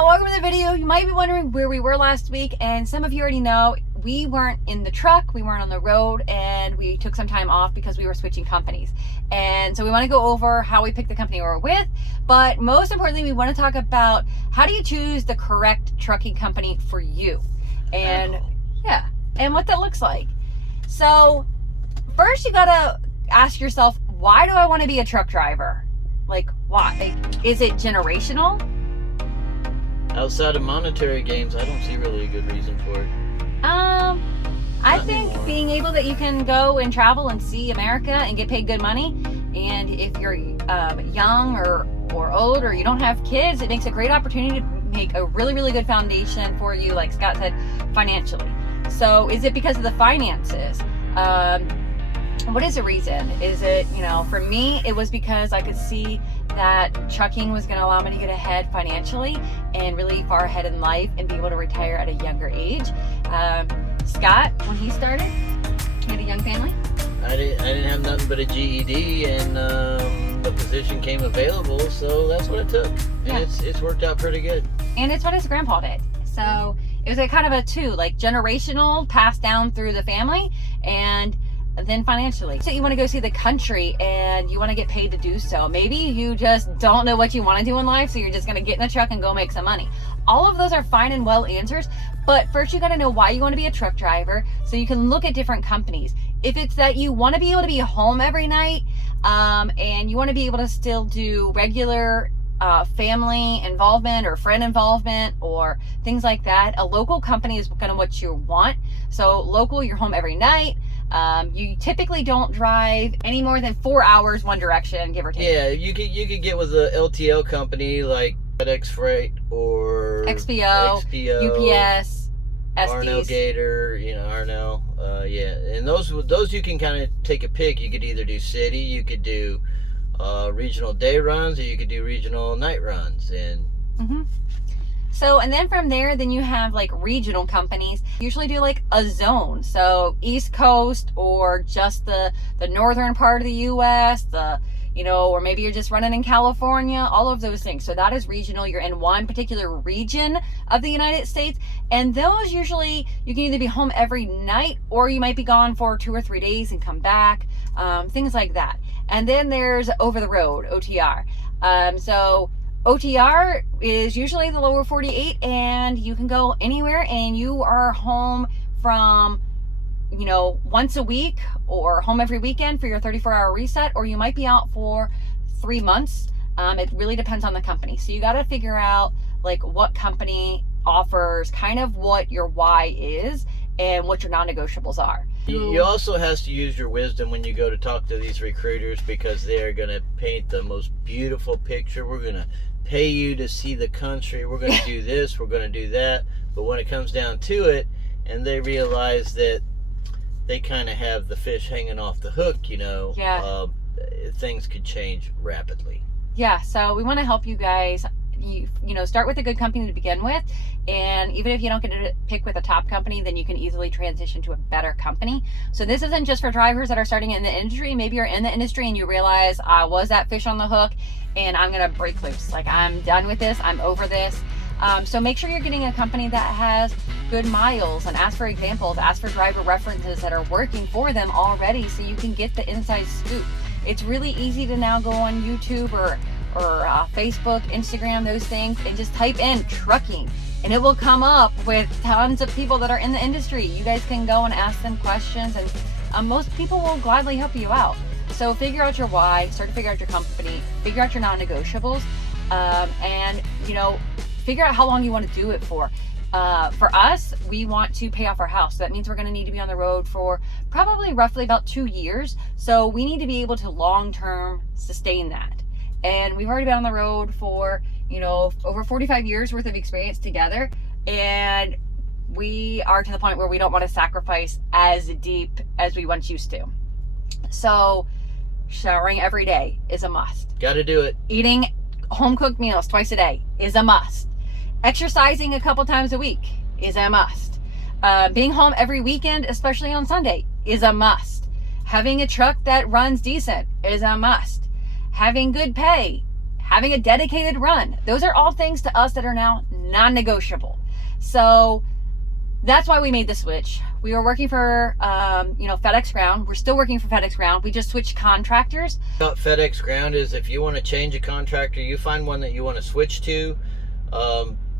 welcome to the video. You might be wondering where we were last week, and some of you already know we weren't in the truck, we weren't on the road, and we took some time off because we were switching companies. And so we want to go over how we picked the company we're with, but most importantly, we want to talk about how do you choose the correct trucking company for you, and and what that looks like. So first, you gotta ask yourself, why do I want to be a truck driver? Like, why? Like, is it generational? Outside of monetary gains, I don't see really a good reason for it. I think being able that you can go and travel and see America and get paid good money, and if you're young or old, or you don't have kids, it makes a great opportunity to make a really good foundation for you, like Scott said, financially. So is it because of the finances? What is the reason? Is it, for me, it was because I could see that trucking was going to allow me to get ahead financially and really far ahead in life and be able to retire at a younger age. Scott, when he started, he had a young family. I didn't have nothing but a GED, and the position came available, so that's what it took. And it's worked out pretty good. And it's what his grandpa did. So it was a kind of a two, like generational, passed down through the family, and then financially. So you want to go see the country and you want to get paid to do so. Maybe you just don't know what you want to do in life, so you're just going to get in a truck and go make some money. All of those are fine and well answers, but first you got to know why you want to be a truck driver, so you can look at different companies. If it's that you want to be able to be home every night, and you want to be able to still do regular family involvement or friend involvement or things like that, a local company is kind of what you want. So local, you're home every night. You typically don't drive any more than 4 hours one direction, give or take. Yeah, you could get with a LTL company like FedEx Freight or XPO, UPS, Arnell Gator, Arnell. And those you can kind of take a pick. You could either do city, you could do regional day runs, or you could do regional night runs. And So, and then from there, then you have like regional companies, usually do like a zone. So East Coast, or just the northern part of the US, or maybe you're just running in California, all of those things. So that is regional. You're in one particular region of the United States. And those usually, you can either be home every night, or you might be gone for 2 or 3 days and come back, things like that. And then there's over the road, OTR. So OTR is usually the lower 48, and you can go anywhere, and you are home from, once a week or home every weekend for your 34-hour reset, or you might be out for 3 months. It really depends on the company. So you got to figure out like what company offers kind of what your why is and what your non-negotiables are. You also have to use your wisdom when you go to talk to these recruiters, because they're going to paint the most beautiful picture. We're going to pay you to see the country. We're going to do this. We're going to do that. But when it comes down to it, and they realize that they kind of have the fish hanging off the hook, things could change rapidly. Yeah, so we want to help you guys. Start with a good company to begin with, and even if you don't get to pick with a top company, then you can easily transition to a better company. So this isn't just for drivers that are starting in the industry. Maybe you're in the industry and you realize, I was that fish on the hook and I'm gonna break loose. Like, I'm done with this, I'm over this. So make sure you're getting a company that has good miles, and ask for examples, ask for driver references that are working for them already, so you can get the inside scoop. It's really easy to now go on YouTube or Facebook, Instagram, those things, and just type in trucking, and it will come up with tons of people that are in the industry. You guys can go and ask them questions, and most people will gladly help you out. So figure out your why, start to figure out your company, figure out your non-negotiables, and figure out how long you want to do it for. For us, we want to pay off our house. So that means we're going to need to be on the road for probably roughly about 2 years. So we need to be able to long-term sustain that. And we've already been on the road for, over 45 years worth of experience together. And we are to the point where we don't want to sacrifice as deep as we once used to. So showering every day is a must. Got to do it. Eating home-cooked meals twice a day is a must. Exercising a couple times a week is a must. Being home every weekend, especially on Sunday, is a must. Having a truck that runs decent is a must. Having good pay, having a dedicated run, those are all things to us that are now non-negotiable. So that's why we made the switch. We were working for, FedEx Ground. We're still working for FedEx Ground. We just switched contractors. FedEx Ground is if you want to change a contractor, you find one that you want to switch to.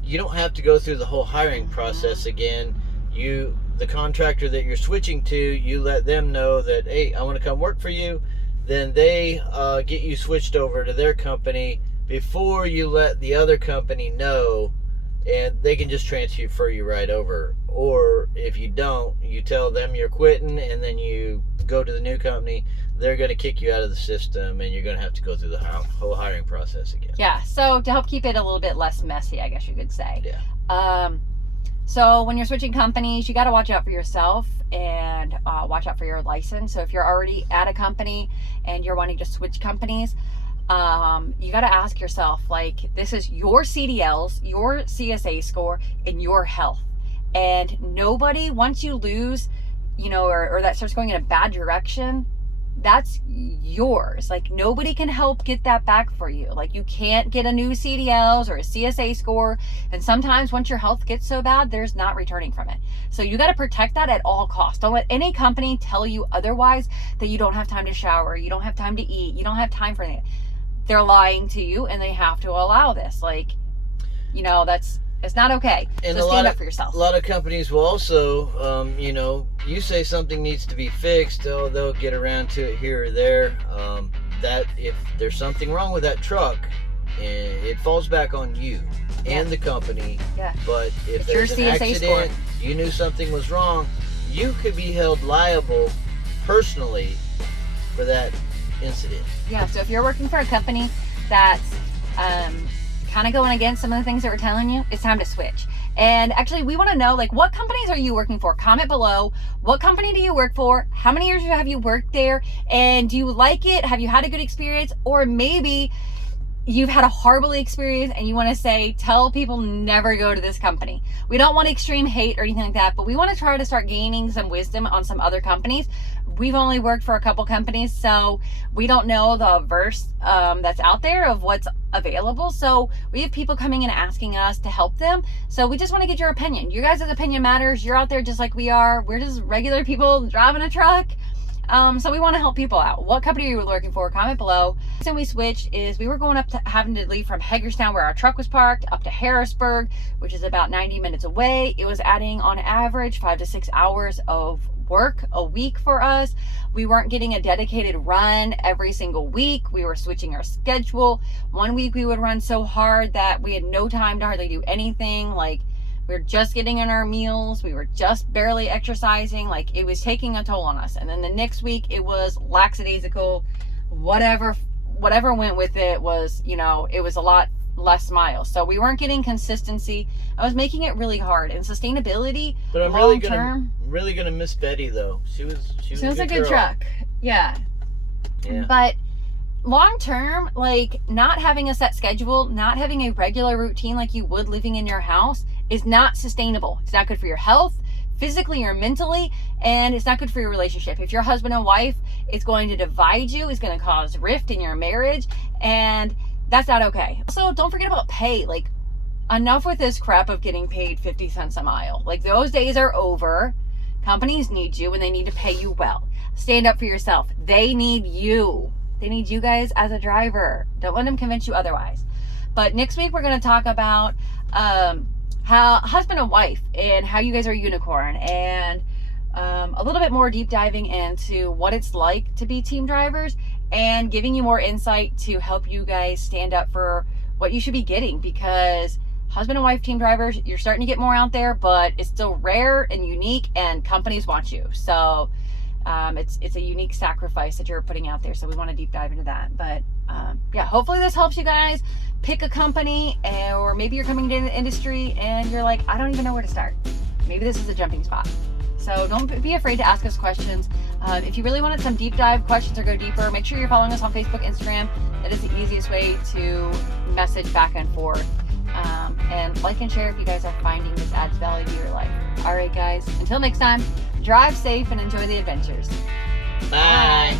You don't have to go through the whole hiring process again. The contractor that you're switching to, you let them know that, hey, I want to come work for you. Then they get you switched over to their company before you let the other company know, and they can just transfer you right over. Or if you don't, you tell them you're quitting, and then you go to the new company. They're going to kick you out of the system, and you're going to have to go through the whole hiring process again. Yeah, so to help keep it a little bit less messy, I guess you could say. Yeah. So when you're switching companies, you got to watch out for yourself and watch out for your license. So if you're already at a company and you're wanting to switch companies, you got to ask yourself, like, this is your CDLs, your CSA score, and your health. And nobody, once you lose, or that starts going in a bad direction, that's yours. Like, nobody can help get that back for you. Like, you can't get a new CDLs or a CSA score. And sometimes once your health gets so bad, there's not returning from it. So you got to protect that at all costs. Don't let any company tell you otherwise, that you don't have time to shower, you don't have time to eat, you don't have time for anything. They're lying to you, and they have to allow this. Like, it's not okay. And so stand up for yourself. A lot of companies will also, you say something needs to be fixed, they'll get around to it here or there. That if there's something wrong with that truck, it falls back on you and the company. Yeah. But if It's there's an your CSA accident, score. you knew something was wrong, you could be held liable personally for that incident. Yeah, so if you're working for a company that's kind of going against some of the things that we're telling you, it's time to switch. And actually, we want to know, like, what companies are you working for? Comment below. What company do you work for? How many years have you worked there? And do you like it? Have you had a good experience? Or maybe you've had a horrible experience and you want to tell people never go to this company. We don't want extreme hate or anything like that, but we want to try to start gaining some wisdom on some other companies. We've only worked for a couple companies, so we don't know the verse that's out there of what's available. So we have people coming and asking us to help them. So we just want to get your opinion. You guys' opinion matters. You're out there just like we are. We're just regular people driving a truck. So we want to help people out. What company are you working for? Comment below. The reason we switched is we were going up to having to leave from Hagerstown, where our truck was parked, up to Harrisburg, which is about 90 minutes away. It was adding on average 5 to 6 hours of work a week for us. We weren't getting a dedicated run every single week. We were switching our schedule. One week we would run so hard that we had no time to hardly do anything. Like, we were just getting in our meals. We were just barely exercising. Like, it was taking a toll on us. And then the next week it was lackadaisical. Whatever went with it was, it was a lot less miles. So we weren't getting consistency. I was making it really hard. And sustainability, but I'm really gonna miss Betty though. She was a good truck. Yeah. But long term, like, not having a set schedule, not having a regular routine like you would living in your house is not sustainable. It's not good for your health, physically or mentally, and it's not good for your relationship. If you're husband and wife, it's going to divide you, it's going to cause rift in your marriage, and that's not okay. Also, don't forget about pay. Like, enough with this crap of getting paid 50 cents a mile. Like, those days are over. Companies need you, and they need to pay you well. Stand up for yourself. They need you. They need you guys as a driver. Don't let them convince you otherwise. But next week, we're going to talk about how husband and wife, and how you guys are a unicorn, and a little bit more deep diving into what it's like to be team drivers, and giving you more insight to help you guys stand up for what you should be getting, because husband and wife team drivers, you're starting to get more out there, but it's still rare and unique, and companies want you. So it's a unique sacrifice that you're putting out there. So we want to deep dive into that. But yeah, hopefully this helps you guys pick a company, or maybe you're coming into the industry and you're like, I don't even know where to start. Maybe this is a jumping spot. So don't be afraid to ask us questions. If you really wanted some deep dive questions or go deeper, make sure you're following us on Facebook, Instagram. That is the easiest way to message back and forth. And like and share if you guys are finding this adds value to your life. All right, guys, until next time, drive safe and enjoy the adventures. Bye.